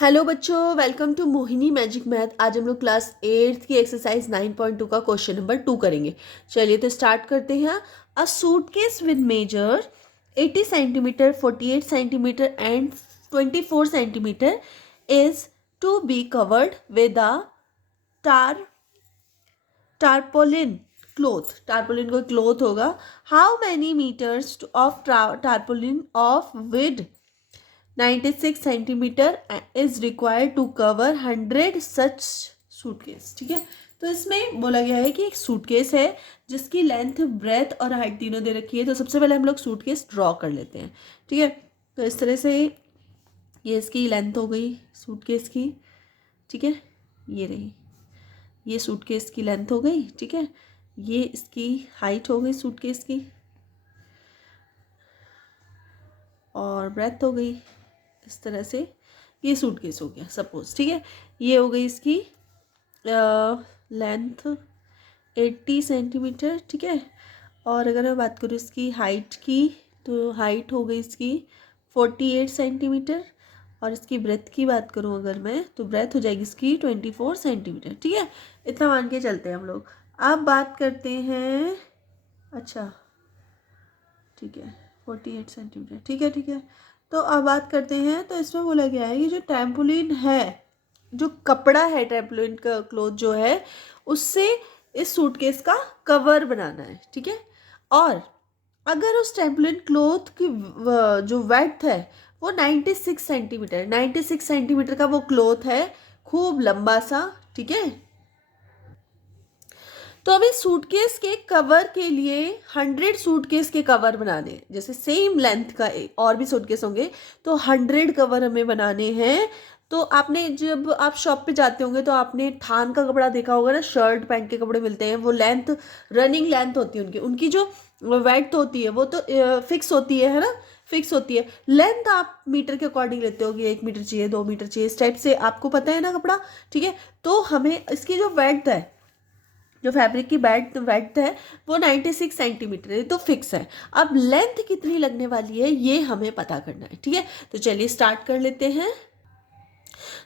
Hello बच्चों, welcome to Mohini magic math. आज हम लोग क्लास 8th की एक्सरसाइज 9.2 का क्वेश्चन नंबर 2 करेंगे। चलिए तो स्टार्ट करते हैं। A suitcase with measure 80 centimetre, 48 centimetre and 24 centimetre is to be covered with a tar tarpaulin cloth. Tarpaulin कोई क्लोथ होगा। How many metres of tarpaulin of width 96 centimetre is required to cover 100 such suitcase. ठीक है, तो इसमें बोला गया है कि एक सूटकेस है जिसकी लेंथ, ब्रेथ और हाइट तीनों दे रखी है। तो सबसे पहले हम लोग सूटकेस ड्रॉ कर लेते हैं। ठीक है, तो इस तरह से ये इसकी लेंथ हो गई सूटकेस की। ठीक है, ये रही, ये सूटकेस की लेंथ हो गई। ठीक है, ये इसकी हाइट हो गई सूटकेस की, और ब्रेथ हो गई। इस तरह से ये सूटकेस हो गया सपोज। ठीक है, ये हो गई इसकी लेंथ 80 सेंटीमीटर। ठीक है, और अगर मैं बात करूँ इसकी हाइट की, तो हाइट हो गई इसकी 48 सेंटीमीटर। और इसकी ब्रेथ की बात करूँ अगर मैं, तो ब्रेथ हो जाएगी इसकी 24 सेंटीमीटर। ठीक है, इतना मान के चलते हैं हम लोग। अब बात करते हैं, अच्छा ठीक है 48 सेंटीमीटर। ठीक है, तो अब बात करते हैं। तो इसमें बोला गया है कि जो ट्रैम्पोलिन है, जो कपड़ा है ट्रैम्पोलिन का क्लोथ जो है, उससे इस सूटकेस का कवर बनाना है। ठीक है, और अगर उस ट्रैम्पोलिन क्लोथ की जो वेड्थ है वो 96 सेंटीमीटर, 96 सेंटीमीटर का वो क्लोथ है, खूब लंबा सा। ठीक है, तो अभी सूटकेस के कवर के लिए 100 सूटकेस के कवर बनाने हैं। जैसे सेम लेंथ का और भी सूटकेस होंगे, तो 100 कवर हमें बनाने हैं। तो आपने जब आप शॉप पे जाते होंगे तो आपने थान का कपड़ा देखा होगा ना, शर्ट पैंट के कपड़े मिलते हैं। वो लेंथ, रनिंग लेंथ होती है उनकी, उनकी जो वेड्थ होती है वो तो फिक्स होती है ना, फिक्स होती है। लेंथ आप मीटर के अकॉर्डिंग लेते हो कि 1 मीटर चाहिए, 2 मीटर चाहिए, इस टाइप से आपको पता है ना कपड़ा। ठीक है, तो हमें इसकी जो वेड्थ है, जो फैब्रिक की वेड्थ है वो 96 सेंटीमीटर है, तो फिक्स है। अब लेंथ कितनी लगने वाली है ये हमें पता करना है। ठीक है, तो चलिए स्टार्ट कर लेते हैं।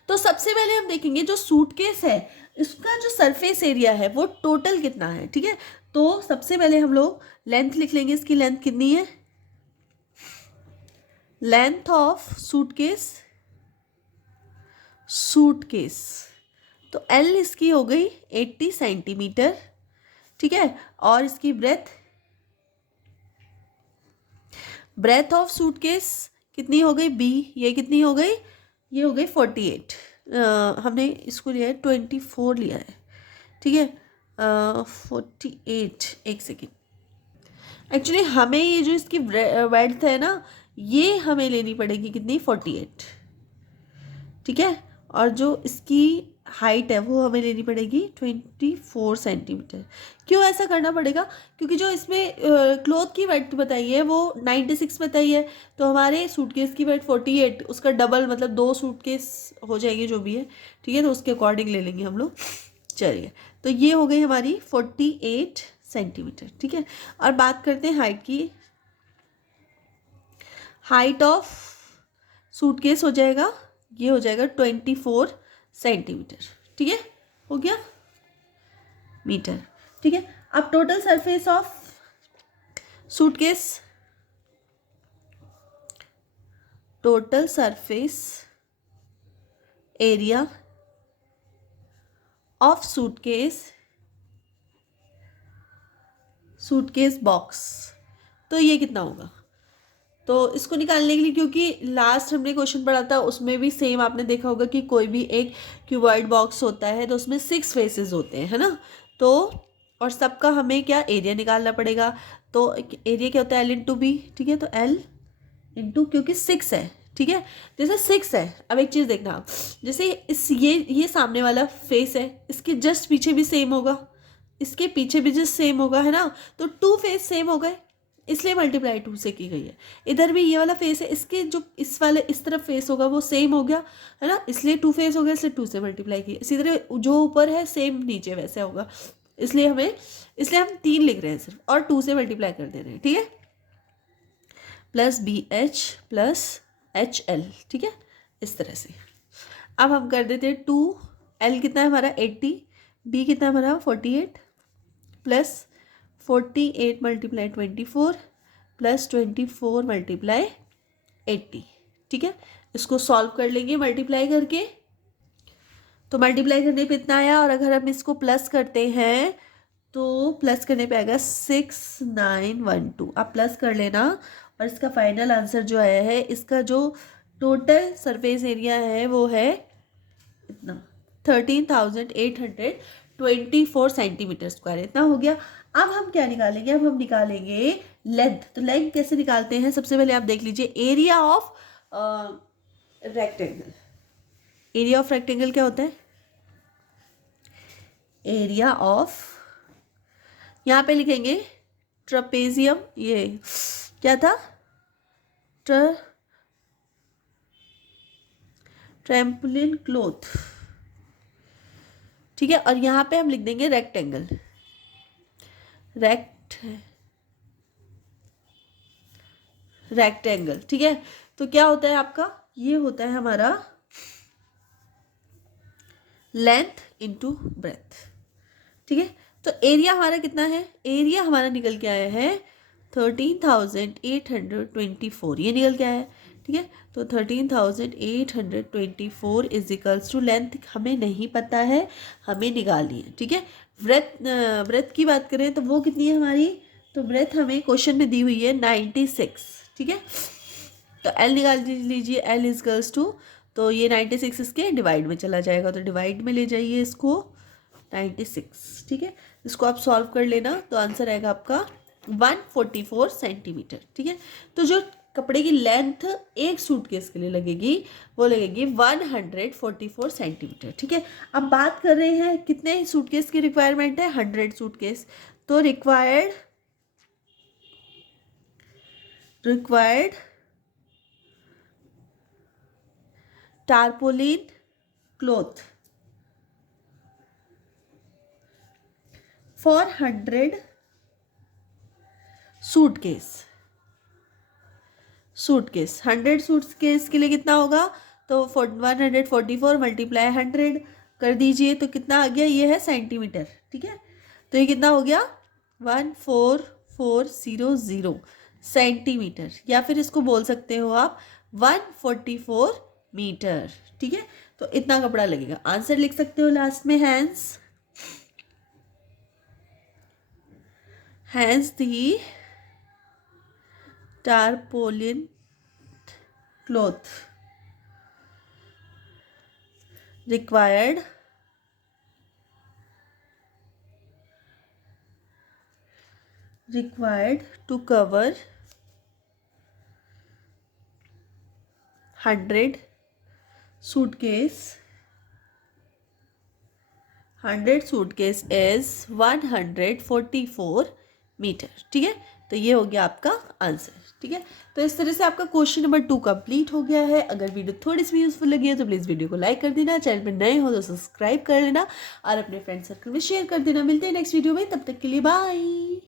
तो सबसे पहले हम देखेंगे जो सूटकेस है इसका जो सरफेस एरिया है वो टोटल कितना है। ठीक है, तो सबसे पहले हम लोग लेंथ लिख लेंगे। इसकी लेंथ कितनी है, लेंथ ऑफ सूटकेस, सूटकेस तो एल इसकी हो गई 80 सेंटीमीटर। ठीक है, और इसकी ब्रेथ ऑफ सूटकेस कितनी हो गई, बी, ये कितनी हो गई, ये हो गई 48। हमने इसको लिया है 24 लिया है। ठीक है, 48, एक सेकेंड। एक्चुअली हमें ये जो इसकी वेड्थ है ना, ये हमें लेनी पड़ेगी कितनी, 48। ठीक है, और जो इसकी हाइट है वो हमें लेनी पड़ेगी 24 सेंटीमीटर। क्यों ऐसा करना पड़ेगा, क्योंकि जो इसमें क्लोथ की वेट बताई है वो 96 बताई है, तो हमारे सूटकेस की वेट 48, उसका डबल मतलब 2 सूटकेस हो जाएगी जो भी है। ठीक है, तो उसके अकॉर्डिंग ले लेंगे हम लोग। चलिए, तो ये हो गई हमारी 48 सेंटीमीटर। ठीक है, और बात करते हैं हाइट की। हाइट ऑफ सूटकेस हो जाएगा, ये हो जाएगा 24 सेंटीमीटर। ठीक है, हो गया मीटर। ठीक है, अब total surface of suitcase, total surface area of suitcase, suitcase box, तो ये कितना होगा। तो इसको निकालने के लिए, क्योंकि लास्ट हमने क्वेश्चन पढ़ा था उसमें भी सेम आपने देखा होगा कि कोई भी एक क्यूबॉइड बॉक्स होता है तो उसमें 6 फेसेस होते हैं, है ना। तो और सबका हमें क्या एरिया निकालना पड़ेगा। तो एरिया क्या होता है, L/B। ठीक है, तो L इंटू, क्योंकि 6 है। ठीक है, जैसे 6 है, अब एक चीज़ देखना आप, जैसे इस ये सामने वाला फेस है, इसके जस्ट पीछे भी सेम होगा, इसके पीछे भी जस्ट सेम होगा, है ना। तो 2 फेस सेम हो गए, इसलिए मल्टीप्लाई 2 से की गई है। इधर भी ये वाला फेस है, इसके जो इस वाले इस तरफ फेस होगा वो सेम हो गया, है ना, इसलिए 2 फेस हो गया, इसलिए 2 से मल्टीप्लाई किया। इसी तरह जो ऊपर है सेम नीचे वैसे होगा, इसलिए हम 3 लिख रहे हैं सिर्फ, और 2 से मल्टीप्लाई कर दे रहे हैं। ठीक है, प्लस BH प्लस HL। ठीक है, इस तरह से। अब हम कर देते हैं 2, L कितना है हमारा 80, B कितना है हमारा 48 प्लस 48 मल्टीप्लाई 24 प्लस 24 मल्टीप्लाई 80। ठीक है, इसको सॉल्व कर लेंगे मल्टीप्लाई करके, तो मल्टीप्लाई करने पे इतना आया, और अगर हम इसको प्लस करते हैं तो प्लस करने पे आएगा 6912। आप प्लस कर लेना, और इसका फाइनल आंसर जो आया है, इसका जो टोटल सरफेस एरिया है वो है इतना 13,824 सेंटीमीटर स्क्वायर, इतना हो गया। अब हम क्या निकालेंगे, अब हम निकालेंगे लेंथ। तो लेंथ कैसे निकालते हैं, सबसे पहले आप देख लीजिए area of rectangle. Area of rectangle क्या होता है, एरिया ऑफ, यहाँ पे लिखेंगे ट्रपेजियम, ये क्या था, ट्रैम्पोलिन क्लॉथ। ठीक है, और यहाँ पे हम लिख देंगे रेक्टेंगल, रेक्टेंगल। ठीक है, तो क्या होता है आपका, ये होता है हमारा लेंथ इंटू ब्रेथ। ठीक है, तो एरिया हमारा कितना है, एरिया हमारा निकल के आया है 13,824, ये निकल के आया है। ठीक है, तो 13,824 इज इक्वल्स टू, लेंथ हमें नहीं पता है, हमें निकालनी है। ठीक है, ब्रेथ की बात करें तो वो कितनी है हमारी, तो ब्रेथ हमें क्वेश्चन में दी हुई है 96। ठीक है, तो एल निकाल लीजिए, एल इज इक्वल्स टू, तो ये 96 इसके डिवाइड में चला जाएगा, तो डिवाइड में ले जाइए इसको 96। ठीक है, इसको आप सॉल्व कर लेना, तो आंसर आएगा आपका 144 सेंटीमीटर। ठीक है, तो जो कपड़े की लेंथ एक सूटकेस के लिए लगेगी वो लगेगी 144 सेंटीमीटर। ठीक है, अब बात कर रहे हैं कितने सूटकेस की रिक्वायरमेंट है, 100 सूटकेस। तो required tarpaulin cloth for 100 suitcase. 100 suitcase के लिए कितना होगा, तो 144 मल्टीप्लाई 100 कर दीजिए, तो कितना आ गया, ये है सेंटीमीटर। ठीक है, तो ये कितना हो गया 14400 सेंटीमीटर, या फिर इसको बोल सकते हो आप 144 मीटर। ठीक है, तो इतना कपड़ा लगेगा। आंसर लिख सकते हो लास्ट में, hence the tarpaulin cloth required to cover 100 suitcase is 144 metre. ठीक है, तो ये हो गया आपका आंसर। ठीक है, तो इस तरह से आपका क्वेश्चन नंबर 2 कंप्लीट हो गया है। अगर वीडियो थोड़ी सी यूजफुल लगी है तो प्लीज़ वीडियो को लाइक कर देना, चैनल पर नए हो तो सब्सक्राइब कर लेना, और अपने फ्रेंड सर्कल में शेयर कर देना। मिलते हैं नेक्स्ट वीडियो में, तब तक के लिए बाय।